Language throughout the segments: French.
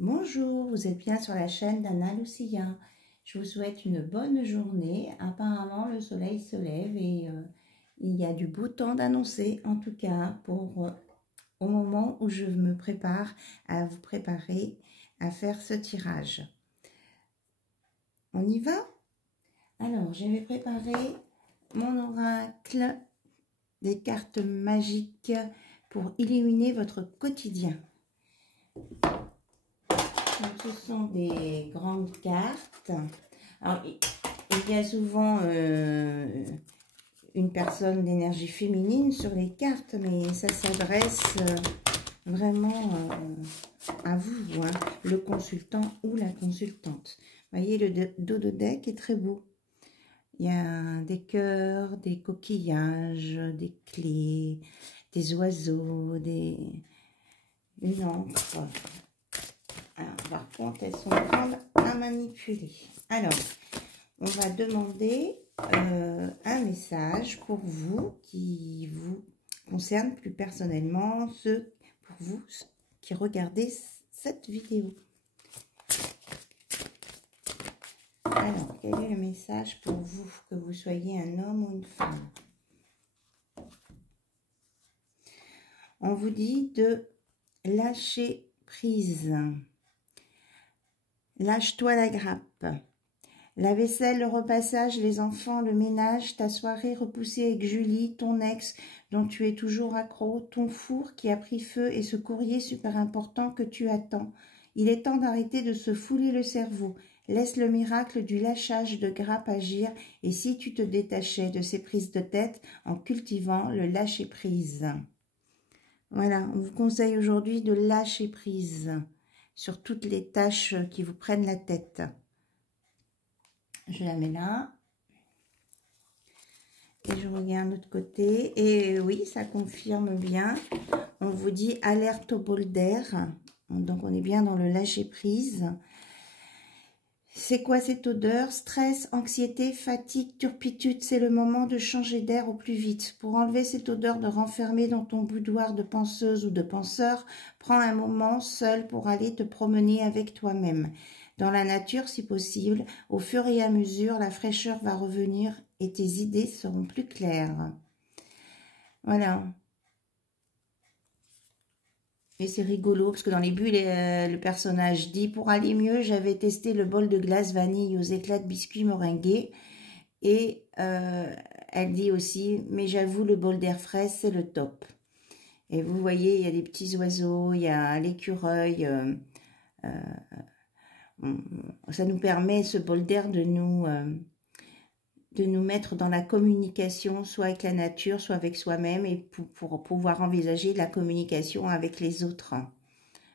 Bonjour, vous êtes bien sur la chaîne d'Anna Lucia. Je vous souhaite une bonne journée. Apparemment, le soleil se lève et il y a du beau temps d'annoncer, en tout cas pour au moment où je me prépare à vous préparer à faire ce tirage. On y va? Alors, je vais préparer mon oracle des cartes magiques pour illuminer votre quotidien. Donc, ce sont des grandes cartes. Alors, il y a souvent une personne d'énergie féminine sur les cartes, mais ça s'adresse vraiment à vous, hein, le consultant ou la consultante. Vous voyez, le dos de deck est très beau. Il y a des cœurs, des coquillages, des clés, des oiseaux, une encre. Alors, par contre, elles sont grandes à manipuler. Alors, on va demander un message pour vous qui vous concerne plus personnellement, pour vous qui regardez cette vidéo. Alors, quel est le message pour vous, que vous soyez un homme ou une femme? On vous dit de lâcher prise. Lâche-toi la grappe. La vaisselle, le repassage, les enfants, le ménage, ta soirée repoussée avec Julie, ton ex dont tu es toujours accro, ton four qui a pris feu et ce courrier super important que tu attends. Il est temps d'arrêter de se fouler le cerveau. Laisse le miracle du lâchage de grappe agir et si tu te détachais de ces prises de tête en cultivant le lâcher-prise. Voilà, on vous conseille aujourd'hui de lâcher prise sur toutes les tâches qui vous prennent la tête. Je la mets là. Et je regarde de l'autre côté. Et oui, ça confirme bien. On vous dit alerte au bol d'air. Donc, on est bien dans le lâcher-prise. C'est quoi cette odeur? Stress, anxiété, fatigue, turpitude. C'est le moment de changer d'air au plus vite. Pour enlever cette odeur de renfermer dans ton boudoir de penseuse ou de penseur, prends un moment seul pour aller te promener avec toi-même. Dans la nature, si possible, au fur et à mesure, la fraîcheur va revenir et tes idées seront plus claires. Voilà. Et c'est rigolo, parce que dans les bulles, le personnage dit « Pour aller mieux, j'avais testé le bol de glace vanille aux éclats de biscuits meringués. » Et elle dit aussi « Mais j'avoue, le bol d'air frais, c'est le top. » Et vous voyez, il y a des petits oiseaux, il y a l'écureuil. Ça nous permet, ce bol d'air, de nous mettre dans la communication, soit avec la nature, soit avec soi-même, et pour pouvoir envisager la communication avec les autres.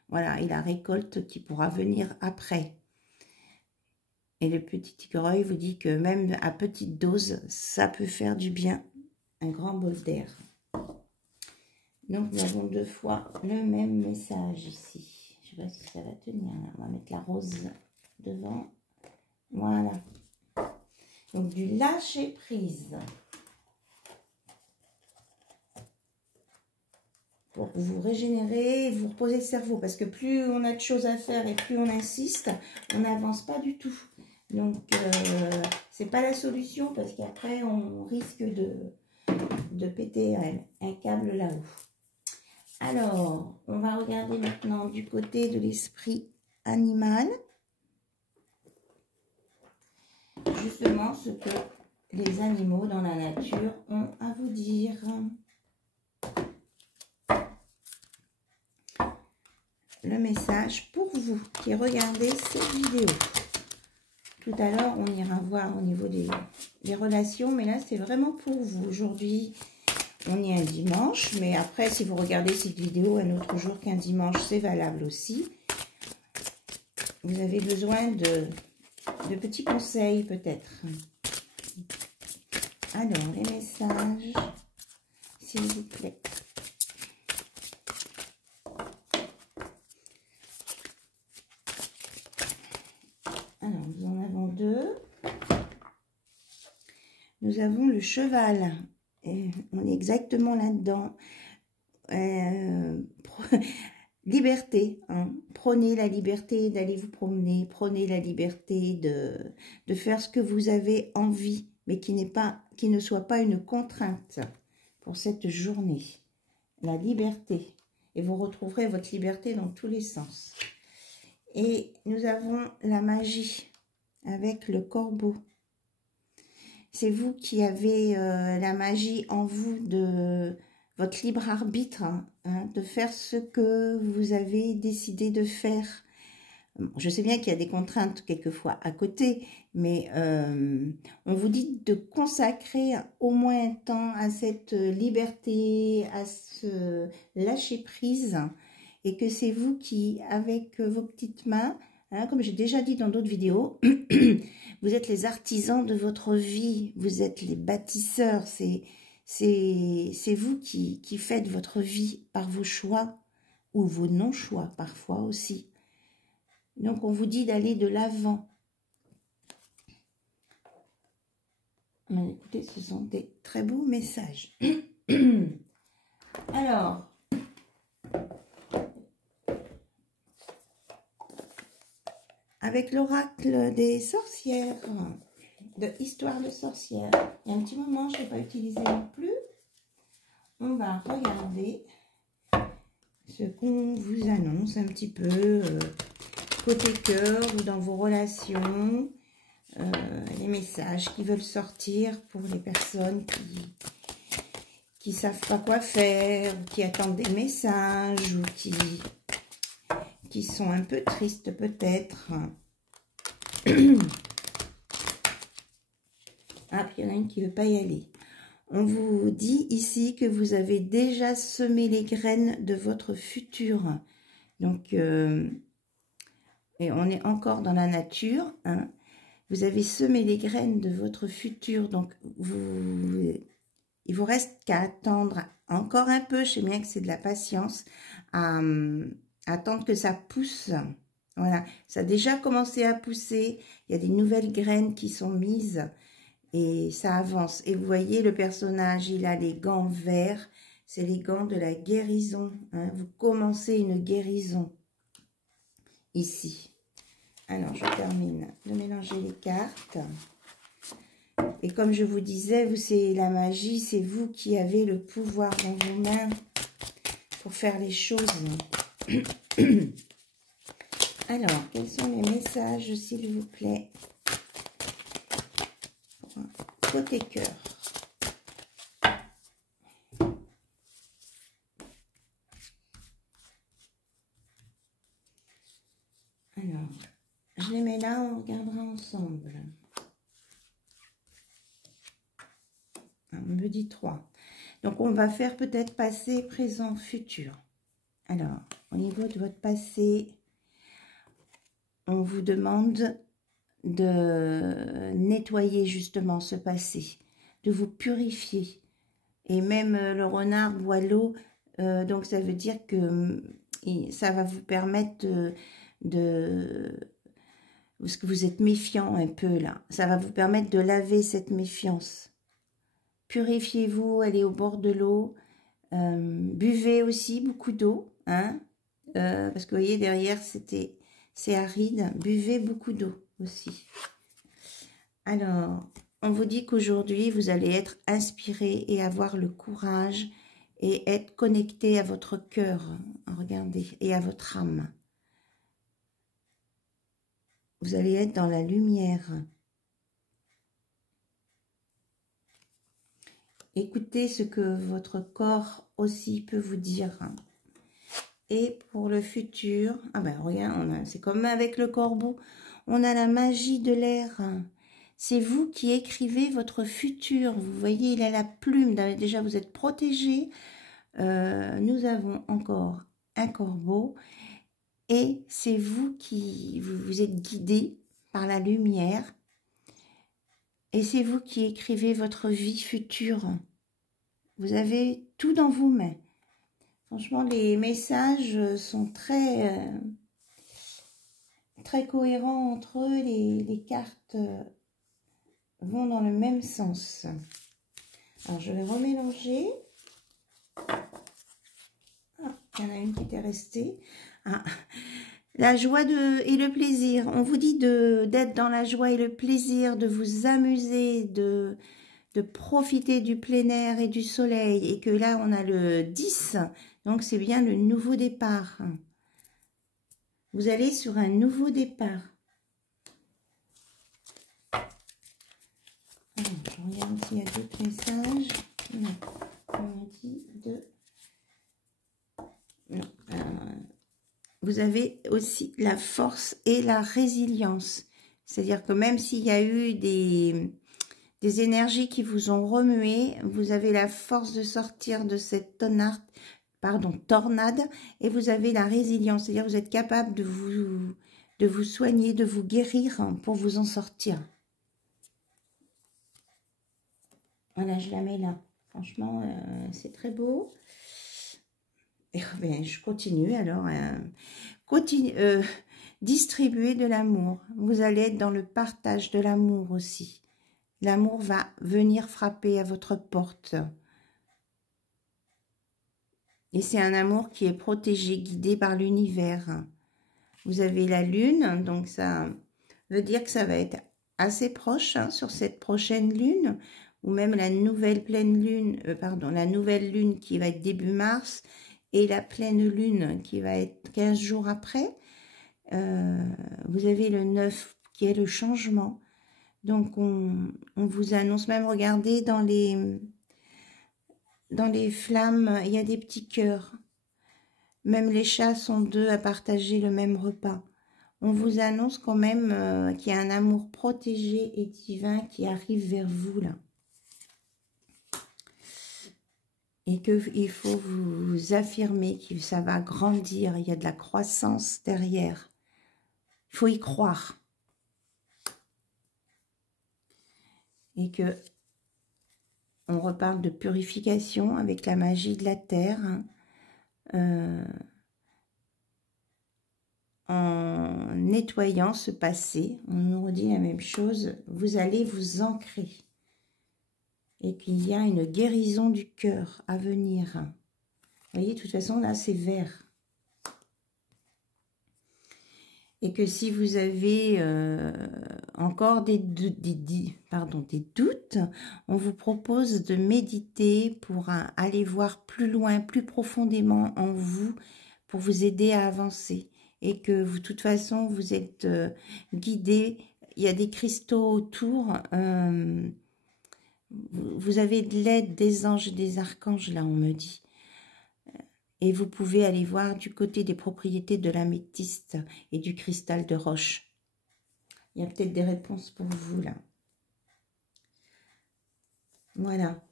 Voilà, et la récolte qui pourra venir après. Et le petit écureuil vous dit que même à petite dose, ça peut faire du bien, un grand bol d'air. Donc, nous avons deux fois le même message ici. Je ne sais pas si ça va tenir. On va mettre la rose devant. Voilà. Donc, du lâcher prise. Pour vous régénérer et vous reposer le cerveau. Parce que plus on a de choses à faire et plus on insiste, on n'avance pas du tout. Donc, c'est pas la solution parce qu'après, on risque de péter un câble là-haut. Alors, on va regarder maintenant du côté de l'esprit animal. Justement, ce que les animaux dans la nature ont à vous dire. Le message pour vous qui regardez cette vidéo. Tout à l'heure, on ira voir au niveau des relations, mais là, c'est vraiment pour vous. Aujourd'hui, on est un dimanche, mais après, si vous regardez cette vidéo un autre jour qu'un dimanche, c'est valable aussi. Vous avez besoin de petits conseils, peut-être. Alors, les messages, s'il vous plaît. Alors, nous en avons deux. Nous avons le cheval. Et on est exactement là-dedans. liberté, hein. Prenez la liberté d'aller vous promener, prenez la liberté de faire ce que vous avez envie, mais qui ne soit pas une contrainte pour cette journée. La liberté. Et vous retrouverez votre liberté dans tous les sens. Et nous avons la magie avec le corbeau. C'est vous qui avez la magie en vous de votre libre arbitre, hein, de faire ce que vous avez décidé de faire. Je sais bien qu'il y a des contraintes quelquefois à côté, mais on vous dit de consacrer au moins un temps à cette liberté, à ce lâcher prise, et que c'est vous qui, avec vos petites mains, hein, comme j'ai déjà dit dans d'autres vidéos, vous êtes les artisans de votre vie, vous êtes les bâtisseurs, c'est vous qui faites votre vie par vos choix ou vos non-choix parfois aussi. Donc on vous dit d'aller de l'avant. Écoutez, ce sont des très beaux messages. Alors, avec l'oracle des sorcières, de Histoire de sorcières, il y a un petit moment, je ne l'ai pas utilisé non plus. On va regarder ce qu'on vous annonce un petit peu côté cœur ou dans vos relations, les messages qui veulent sortir pour les personnes qui savent pas quoi faire, qui attendent des messages ou qui sont un peu tristes peut-être. Ah, puis il y en a une qui ne veut pas y aller. On vous dit ici que vous avez déjà semé les graines de votre futur. Donc, et on est encore dans la nature. Hein. Vous avez semé les graines de votre futur. Donc, il vous reste qu'à attendre encore un peu. Je sais bien que c'est de la patience. À attendre que ça pousse. Voilà, ça a déjà commencé à pousser. Il y a des nouvelles graines qui sont mises. Et ça avance. Et vous voyez, le personnage, il a les gants verts. C'est les gants de la guérison. Hein. Vous commencez une guérison ici. Alors, je termine de mélanger les cartes. Et comme je vous disais, c'est la magie. C'est vous qui avez le pouvoir dans vos mains pour faire les choses. Alors, quels sont les messages, s'il vous plaît? Côté cœur. Alors, je les mets là, on regardera ensemble. On me dit 3. Donc, on va faire peut-être passé, présent, futur. Alors, au niveau de votre passé, on vous demande de nettoyer justement ce passé, de vous purifier. Et même le renard boit l'eau, donc ça veut dire que ça va vous permettre parce que vous êtes méfiant un peu là, ça va vous permettre de laver cette méfiance. Purifiez-vous, allez au bord de l'eau, buvez aussi beaucoup d'eau, hein, parce que vous voyez derrière c'est aride, buvez beaucoup d'eau aussi. Alors, on vous dit qu'aujourd'hui, vous allez être inspiré et avoir le courage et être connecté à votre cœur, regardez, et à votre âme. Vous allez être dans la lumière. Écoutez ce que votre corps aussi peut vous dire. Et pour le futur, ah ben regarde, c'est comme avec le corbeau, on a la magie de l'air. C'est vous qui écrivez votre futur. Vous voyez, il a la plume. Déjà, vous êtes protégé. Nous avons encore un corbeau. Et c'est vous qui vous êtes guidé par la lumière. Et c'est vous qui écrivez votre vie future. Vous avez tout dans vos mains. Franchement, les messages sont très cohérents entre eux. Les cartes vont dans le même sens. Alors, je vais remélanger. Ah, Il y en a une qui était restée. Ah. La joie et le plaisir. On vous dit d'être dans la joie et le plaisir, de vous amuser, de profiter du plein air et du soleil. Et que là, on a le 10. Donc, c'est bien le nouveau départ. Vous allez sur un nouveau départ. Alors, je regarde s'il y a d'autres messages. Non. On m'a dit de... Non. Vous avez aussi la force et la résilience. C'est-à-dire que même s'il y a eu des énergies qui vous ont remué, vous avez la force de sortir de cette tornade et vous avez la résilience. C'est-à-dire que vous êtes capable de vous soigner, de vous guérir pour vous en sortir. Voilà, je la mets là. Franchement, c'est très beau. Et bien, je continue alors. Distribuer de l'amour. Vous allez être dans le partage de l'amour aussi. L'amour va venir frapper à votre porte. Et c'est un amour qui est protégé, guidé par l'univers. Vous avez la lune, donc ça veut dire que ça va être assez proche sur cette prochaine lune, ou même la nouvelle pleine lune, la nouvelle lune qui va être début mars, et la pleine lune qui va être 15 jours après. Vous avez le 9 qui est le changement. Donc, on vous annonce même, regardez, dans les flammes, il y a des petits cœurs. Même les chats sont deux à partager le même repas. On vous annonce quand même qu'il y a un amour protégé et divin qui arrive vers vous, là. Et qu'il faut vous affirmer que ça va grandir. Il y a de la croissance derrière. Il faut y croire. Et que on reparle de purification avec la magie de la terre. En nettoyant ce passé, on nous redit la même chose. Vous allez vous ancrer. Et qu'il y a une guérison du cœur à venir. Vous voyez, de toute façon, là, c'est vert. Et que si vous avez encore des doutes, on vous propose de méditer pour aller voir plus loin, plus profondément en vous, pour vous aider à avancer. Et que vous, de toute façon, vous êtes guidé. Il y a des cristaux autour. Vous avez de l'aide des anges et des archanges, là, on me dit. Et vous pouvez aller voir du côté des propriétés de l'améthyste et du cristal de roche. Il y a peut-être des réponses pour vous, là. Voilà.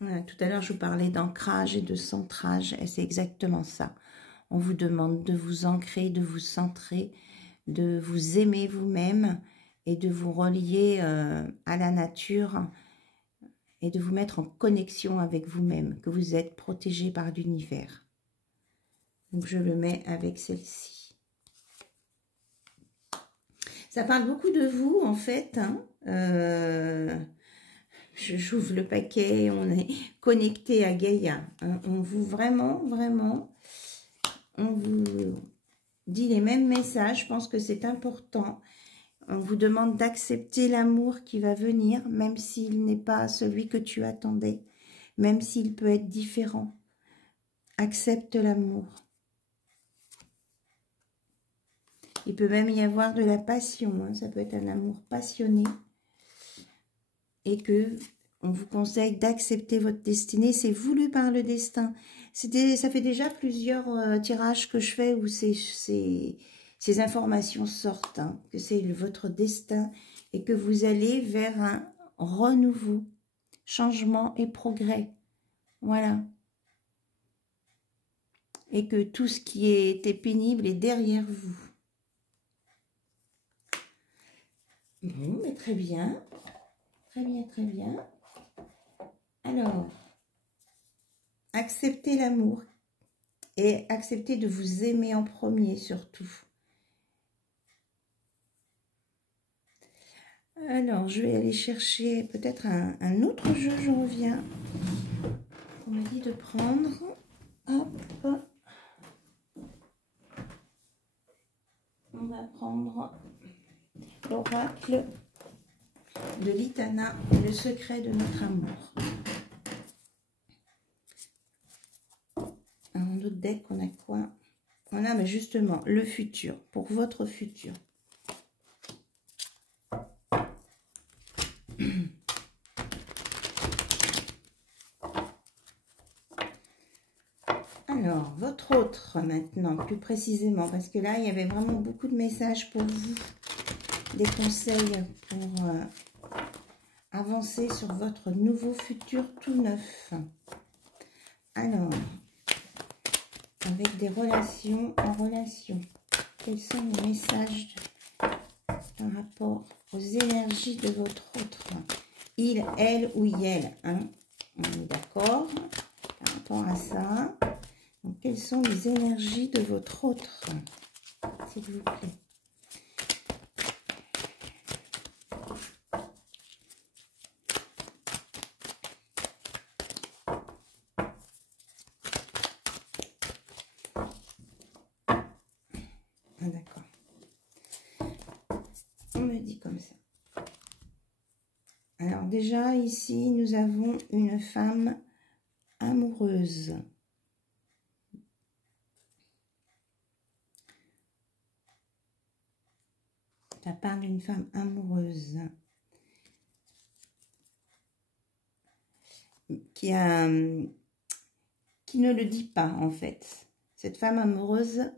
Voilà. Tout à l'heure, je vous parlais d'ancrage et de centrage, et c'est exactement ça. On vous demande de vous ancrer, de vous centrer, de vous aimer vous-même et de vous relier à la nature et de vous mettre en connexion avec vous-même, que vous êtes protégé par l'univers. Donc, je le mets avec celle-ci. Ça parle beaucoup de vous, en fait. J'ouvre le paquet, on est connecté à Gaïa. On vous, vraiment, on vous dit les mêmes messages. Je pense que c'est important. On vous demande d'accepter l'amour qui va venir, même s'il n'est pas celui que tu attendais, même s'il peut être différent. Accepte l'amour. Il peut même y avoir de la passion, hein. Ça peut être un amour passionné. Et que on vous conseille d'accepter votre destinée. C'est voulu par le destin. Ça fait déjà plusieurs tirages que je fais où ces informations sortent, hein, que c'est votre destin et que vous allez vers un renouveau, changement et progrès. Voilà. Et que tout ce qui était pénible est derrière vous. Bon, mais très bien. Très bien, très bien. Alors, acceptez l'amour et acceptez de vous aimer en premier surtout. Alors, je vais aller chercher peut-être un autre jeu, je reviens. qu'on me dit de prendre. Hop. On va prendre l'oracle de Litana, le secret de notre amour. Un autre deck, on a quoi? On a mais justement le futur, pour votre futur. Alors, votre autre maintenant, plus précisément, parce que là, il y avait vraiment beaucoup de messages pour vous, des conseils pour avancer sur votre nouveau futur tout neuf. Alors, avec des relations en relation, quels sont les messages par rapport aux énergies de votre autre? Il, elle ou elle, hein? On est d'accord par rapport à ça. Donc, quelles sont les énergies de votre autre, s'il vous plaît? Ah, d'accord. On me dit comme ça. Alors déjà, ici, nous avons une femme amoureuse. Ça parle d'une femme amoureuse qui ne le dit pas, en fait. Cette femme amoureuse,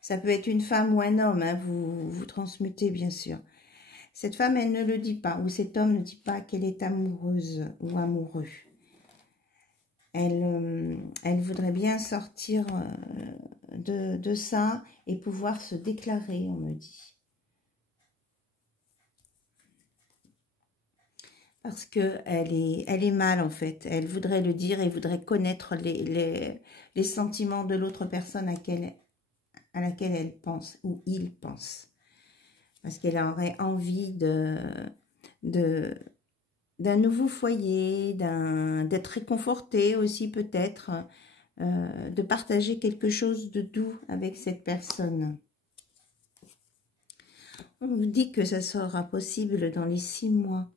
ça peut être une femme ou un homme, hein, vous transmutez bien sûr. Cette femme, elle ne le dit pas, ou cet homme ne dit pas qu'elle est amoureuse ou amoureux. Elle voudrait bien sortir de ça et pouvoir se déclarer, on me dit. Parce qu'elle est mal, en fait. Elle voudrait le dire et voudrait connaître les sentiments de l'autre personne à laquelle elle pense, ou il pense. Parce qu'elle aurait envie d'un nouveau foyer, d'être réconfortée aussi peut-être, de partager quelque chose de doux avec cette personne. On vous dit que ça sera possible dans les 6 mois.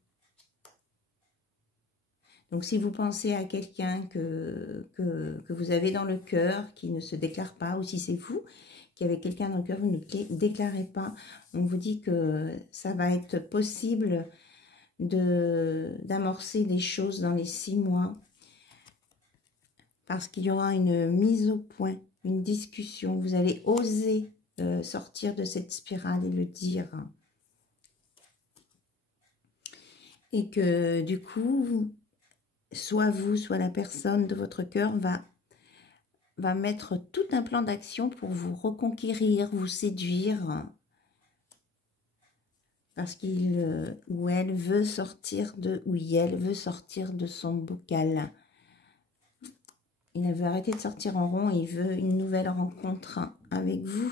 Donc si vous pensez à quelqu'un que vous avez dans le cœur, qui ne se déclare pas, ou si c'est vous qui avez quelqu'un dans le cœur, vous ne déclarez pas, on vous dit que ça va être possible d'amorcer les choses dans les 6 mois, parce qu'il y aura une mise au point, une discussion. Vous allez oser sortir de cette spirale et le dire. Et que du coup, soit vous, soit la personne de votre cœur va mettre tout un plan d'action pour vous reconquérir, vous séduire, parce qu'il ou elle veut sortir elle veut sortir de son bocal. Il veut arrêter de sortir en rond et il veut une nouvelle rencontre avec vous.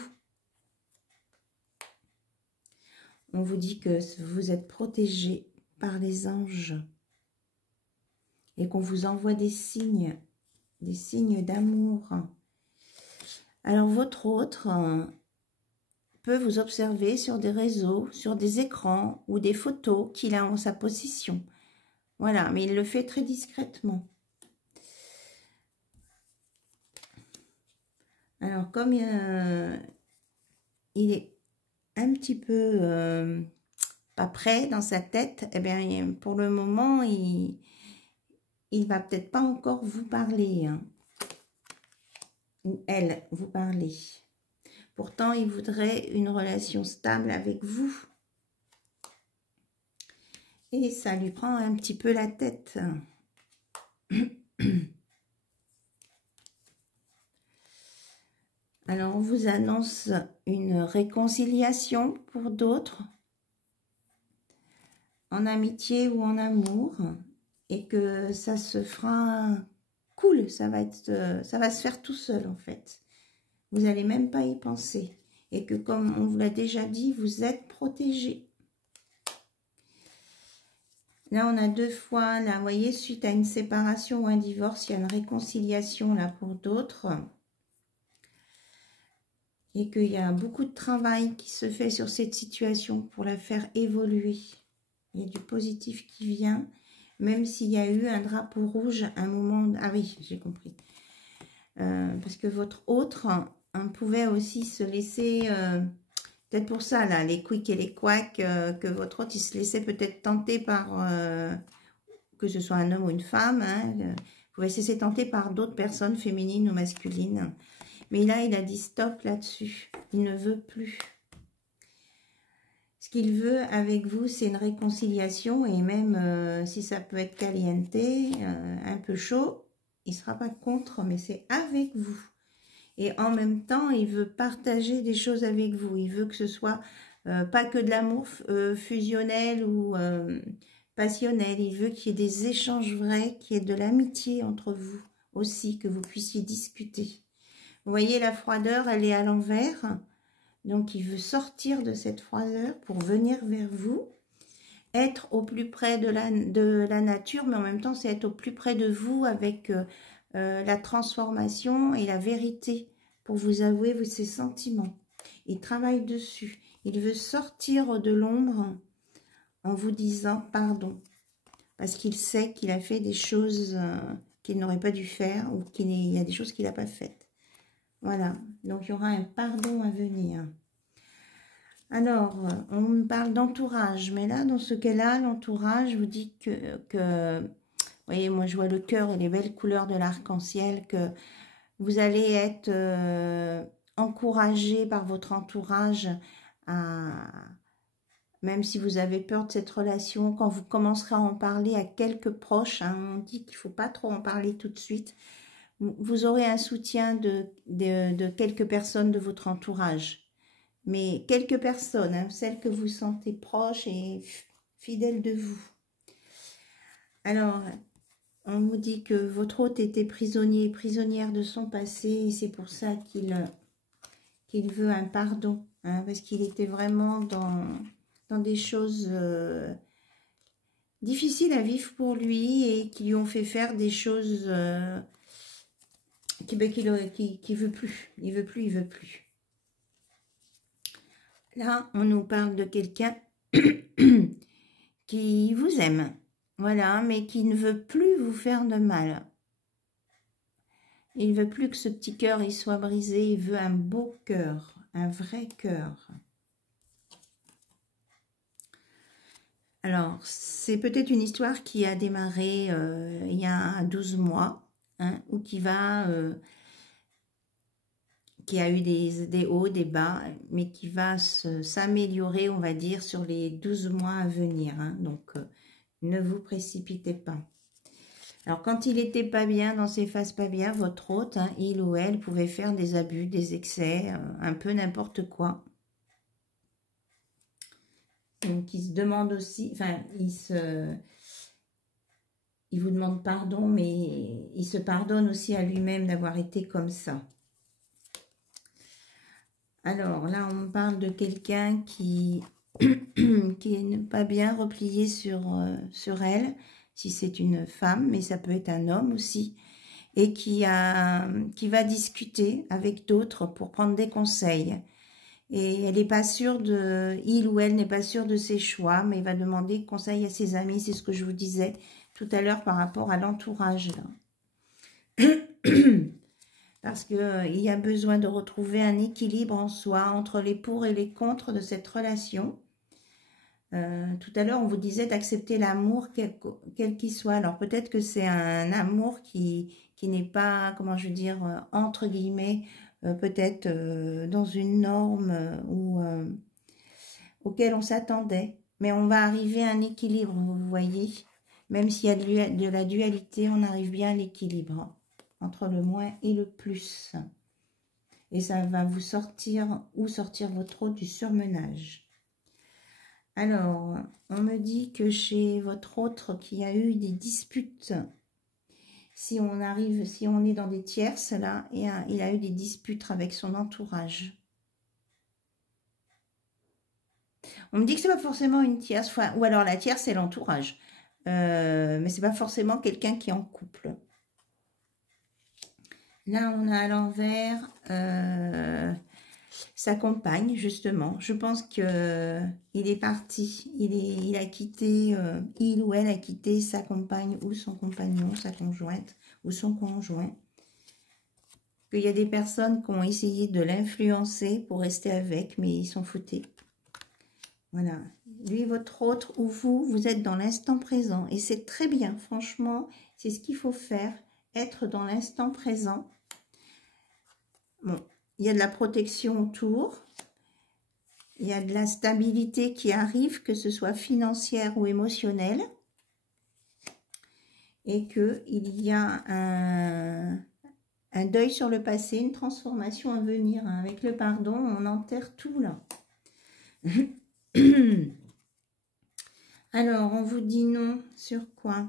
On vous dit que vous êtes protégé par les anges et qu'on vous envoie des signes d'amour. Alors votre autre peut vous observer sur des réseaux, sur des écrans ou des photos qu'il a en sa possession. Voilà, mais il le fait très discrètement. Alors, comme il est un petit peu pas prêt dans sa tête, eh bien, pour le moment, il va peut-être pas encore vous parler, hein, ou elle vous parler. Pourtant, il voudrait une relation stable avec vous. Et ça lui prend un petit peu la tête. Alors, on vous annonce une réconciliation pour d'autres, en amitié ou en amour, et que ça se fera cool, ça va se faire tout seul en fait. Vous n'allez même pas y penser. Et que comme on vous l'a déjà dit, vous êtes protégé. Là, on a 2 fois, là, vous voyez, suite à une séparation ou un divorce, il y a une réconciliation, là, pour d'autres. Et qu'il y a beaucoup de travail qui se fait sur cette situation pour la faire évoluer. Il y a du positif qui vient, même s'il y a eu un drapeau rouge à un moment... Ah oui, j'ai compris. Parce que votre autre, on pouvait aussi se laisser... peut-être pour ça, là, les quick et les quacks, que votre autre, il se laissait peut-être tenter par... que ce soit un homme ou une femme, hein, pouvait se laisser tenter par d'autres personnes, féminines ou masculines. Mais là, il a dit stop là-dessus. Il ne veut plus. Ce qu'il veut avec vous, c'est une réconciliation. Et même si ça peut être caliente, un peu chaud, il ne sera pas contre, mais c'est avec vous. Et en même temps, il veut partager des choses avec vous. Il veut que ce soit pas que de l'amour fusionnel ou passionnel. Il veut qu'il y ait des échanges vrais, qu'il y ait de l'amitié entre vous aussi, que vous puissiez discuter. Vous voyez, la froideur, elle est à l'envers. Donc, il veut sortir de cette froideur pour venir vers vous. Être au plus près de la nature, mais en même temps, c'est être au plus près de vous avec la transformation et la vérité pour vous avouer ses sentiments. Il travaille dessus. Il veut sortir de l'ombre en vous disant pardon. Parce qu'il sait qu'il a fait des choses qu'il n'aurait pas dû faire ou qu'il y a des choses qu'il n'a pas faites. Voilà, donc il y aura un pardon à venir. Alors, on me parle d'entourage, mais là, dans ce cas-là, l'entourage vous dit que, vous voyez, moi je vois le cœur et les belles couleurs de l'arc-en-ciel, que vous allez être encouragé par votre entourage même si vous avez peur de cette relation, quand vous commencerez à en parler à quelques proches, hein, on dit qu'il ne faut pas trop en parler tout de suite, vous aurez un soutien de quelques personnes de votre entourage. Mais quelques personnes, hein, celles que vous sentez proches et fidèles de vous. Alors, on vous dit que votre hôte était prisonnier et prisonnière de son passé. Et c'est pour ça qu'il veut un pardon. Hein, parce qu'il était vraiment dans des choses difficiles à vivre pour lui. Et qui lui ont fait faire des choses... qui veut plus. Il veut plus. Là, on nous parle de quelqu'un qui vous aime. Voilà, mais qui ne veut plus vous faire de mal. Il ne veut plus que ce petit cœur il soit brisé. Il veut un beau cœur, un vrai cœur. Alors, c'est peut-être une histoire qui a démarré il y a 12 mois, hein, ou qui a eu des hauts, des bas, mais qui va s'améliorer, on va dire, sur les 12 mois à venir. Hein. Donc, ne vous précipitez pas. Alors, quand il n'était pas bien, dans ses phases pas bien, votre hôte, hein, il ou elle pouvait faire des abus, des excès, un peu n'importe quoi. Donc, il se demande aussi, enfin, il vous demande pardon, mais il se pardonne aussi à lui-même d'avoir été comme ça. Alors, là, on me parle de quelqu'un qui n'est pas bien replié sur elle, si c'est une femme, mais ça peut être un homme aussi, et qui va discuter avec d'autres pour prendre des conseils. Et elle n'est pas sûre il ou elle n'est pas sûr de ses choix, mais il va demander conseil à ses amis. C'est ce que je vous disais tout à l'heure par rapport à l'entourage. Parce qu'il y a besoin de retrouver un équilibre en soi entre les pour et les contre de cette relation. Tout à l'heure, on vous disait d'accepter l'amour quel qu'il soit. Alors peut-être que c'est un amour qui n'est pas, comment je veux dire, entre guillemets, peut-être dans une norme auquel on s'attendait. Mais on va arriver à un équilibre, vous voyez. Même s'il y a de la dualité, on arrive bien à l'équilibre entre le moins et le plus. Et ça va vous sortir votre hôte du surmenage. Alors, on me dit que chez votre autre qui a eu des disputes, si on est dans des tierces, là, et il a eu des disputes avec son entourage. On me dit que c'est pas forcément une tierce, ou alors la tierce, c'est l'entourage. mais c'est pas forcément quelqu'un qui est en couple. Là, on a à l'envers sa compagne, justement. Je pense qu'il est parti, il a quitté, il ou elle a quitté sa compagne ou son compagnon, sa conjointe ou son conjoint. Qu'il y a des personnes qui ont essayé de l'influencer pour rester avec, mais ils sont foutés. Voilà. Lui, votre autre, ou vous, vous êtes dans l'instant présent. Et c'est très bien, franchement, c'est ce qu'il faut faire, être dans l'instant présent. Bon, il y a de la protection autour. Il y a de la stabilité qui arrive, que ce soit financière ou émotionnelle. Et qu'il y a un deuil sur le passé, une transformation à venir. Avec le pardon, on enterre tout là. Alors, on vous dit non sur quoi?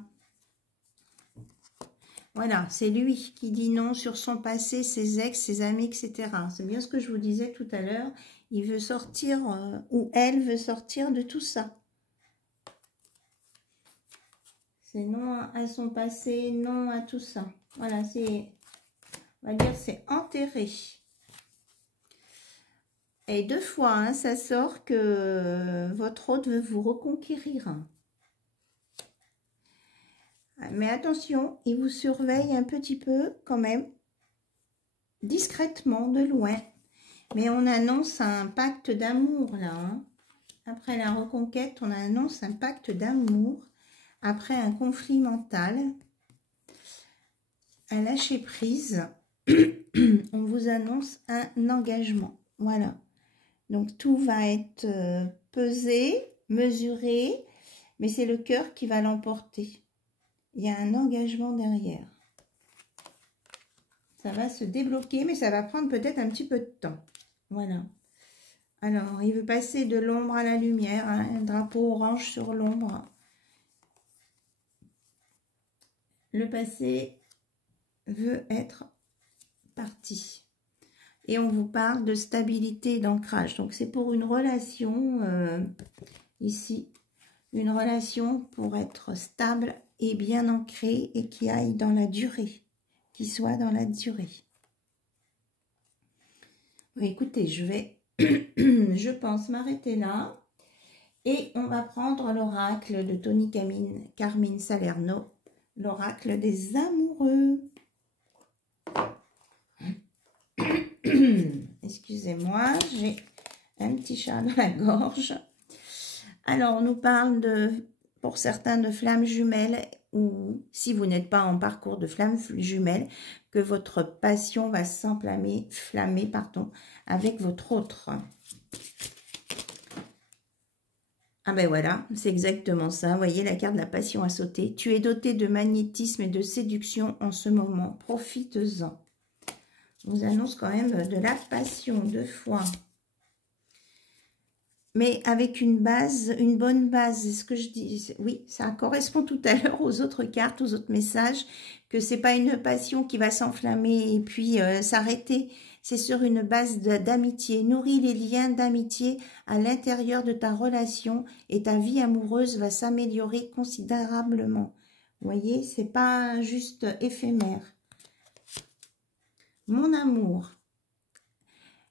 Voilà, c'est lui qui dit non sur son passé, ses ex, ses amis, etc. C'est bien ce que je vous disais tout à l'heure. Il veut sortir, ou elle veut sortir de tout ça. C'est non à son passé, non à tout ça. Voilà, c'est, on va dire, c'est enterré. Et 2 fois, hein, ça sort que votre hôte veut vous reconquérir. Mais attention, il vous surveille un petit peu quand même, discrètement, de loin. Mais on annonce un pacte d'amour là. Hein. Après la reconquête, on annonce un pacte d'amour. Après un conflit mental, un lâcher prise, on vous annonce un engagement. Voilà. Donc tout va être pesé, mesuré, mais c'est le cœur qui va l'emporter. Il y a un engagement derrière. Ça va se débloquer, mais ça va prendre peut-être un petit peu de temps. Voilà. Alors, il veut passer de l'ombre à la lumière, hein, un drapeau orange sur l'ombre. Le passé veut être parti. Et on vous parle de stabilité et d'ancrage. Donc, c'est pour une relation, ici, une relation pour être stable et bien ancrée et qui aille dans la durée, qui soit dans la durée. Oui, écoutez, je vais, je pense, m'arrêter là. Et on va prendre l'oracle de Tony Carmine Salerno, l'oracle des amoureux. Excusez-moi, j'ai un petit chat dans la gorge. Alors, on nous parle pour certains de flammes jumelles, ou si vous n'êtes pas en parcours de flammes jumelles, que votre passion va s'enflammer, avec votre autre. Ah ben voilà, c'est exactement ça. Vous voyez, la carte de la passion a sauté. Tu es doté de magnétisme et de séduction en ce moment. Profites-en. On vous annonce quand même de la passion 2 fois. Mais avec une base, une bonne base. C'est ce que je dis. Oui, ça correspond tout à l'heure aux autres cartes, aux autres messages, que c'est pas une passion qui va s'enflammer et puis s'arrêter. C'est sur une base d'amitié. Nourris les liens d'amitié à l'intérieur de ta relation et ta vie amoureuse va s'améliorer considérablement. Vous voyez, c'est pas juste éphémère. Mon amour.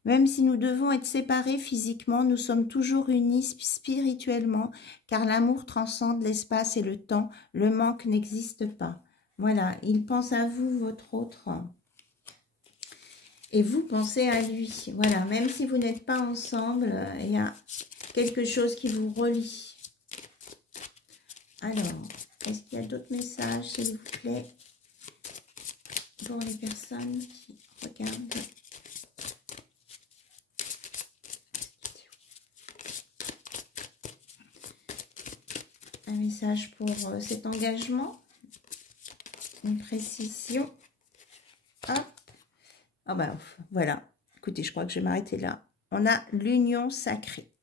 Même si nous devons être séparés physiquement, nous sommes toujours unis spirituellement, car l'amour transcende l'espace et le temps. Le manque n'existe pas. Voilà, il pense à vous, votre autre. Et vous pensez à lui. Voilà, même si vous n'êtes pas ensemble, il y a quelque chose qui vous relie. Alors, est-ce qu'il y a d'autres messages, s'il vous plaît, pour les personnes qui regardent? Un message pour cet engagement, une précision. Hop. Ah ben, voilà. Écoutez, je crois que je vais m'arrêter là. On a l'union sacrée.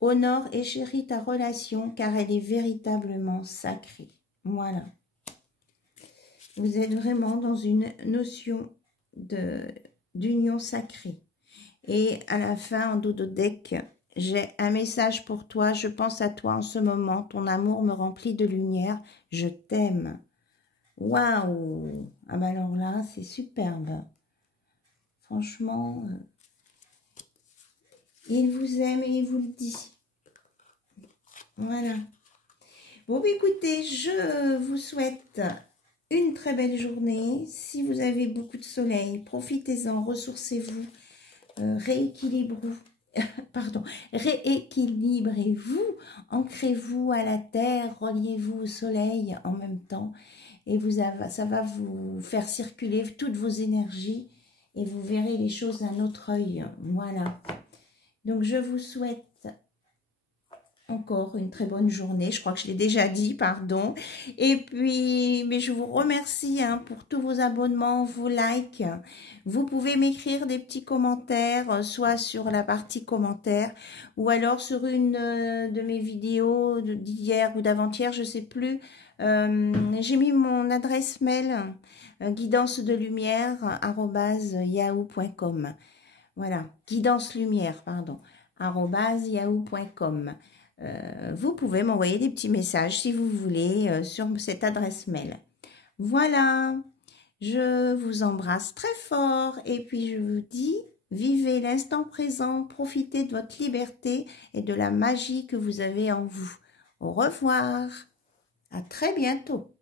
Honore et chéris ta relation car elle est véritablement sacrée. Voilà. Vous êtes vraiment dans une notion d'union sacrée. Et à la fin, en dos de deck, j'ai un message pour toi. Je pense à toi en ce moment. Ton amour me remplit de lumière. Je t'aime. Waouh! Ah bah alors là, c'est superbe. Franchement, il vous aime et il vous le dit. Voilà. Bon, écoutez, je vous souhaite une très belle journée. Si vous avez beaucoup de soleil, profitez-en, ressourcez-vous, rééquilibrez-vous. Pardon, rééquilibrez-vous, ancrez-vous à la terre, reliez-vous au soleil en même temps et ça va vous faire circuler toutes vos énergies et vous verrez les choses d'un autre œil. Voilà. Donc, je vous souhaite encore une très bonne journée. Je crois que je l'ai déjà dit, pardon. Et puis, mais je vous remercie pour tous vos abonnements, vos likes. Vous pouvez m'écrire des petits commentaires, soit sur la partie commentaires, ou alors sur une de mes vidéos d'hier ou d'avant-hier, je ne sais plus. J'ai mis mon adresse mail, guidancedelumière@yahoo.com. Voilà, guidancelumière, pardon, @yahoo.com. Vous pouvez m'envoyer des petits messages si vous voulez sur cette adresse mail. Voilà, je vous embrasse très fort et puis je vous dis, vivez l'instant présent, profitez de votre liberté et de la magie que vous avez en vous. Au revoir, à très bientôt.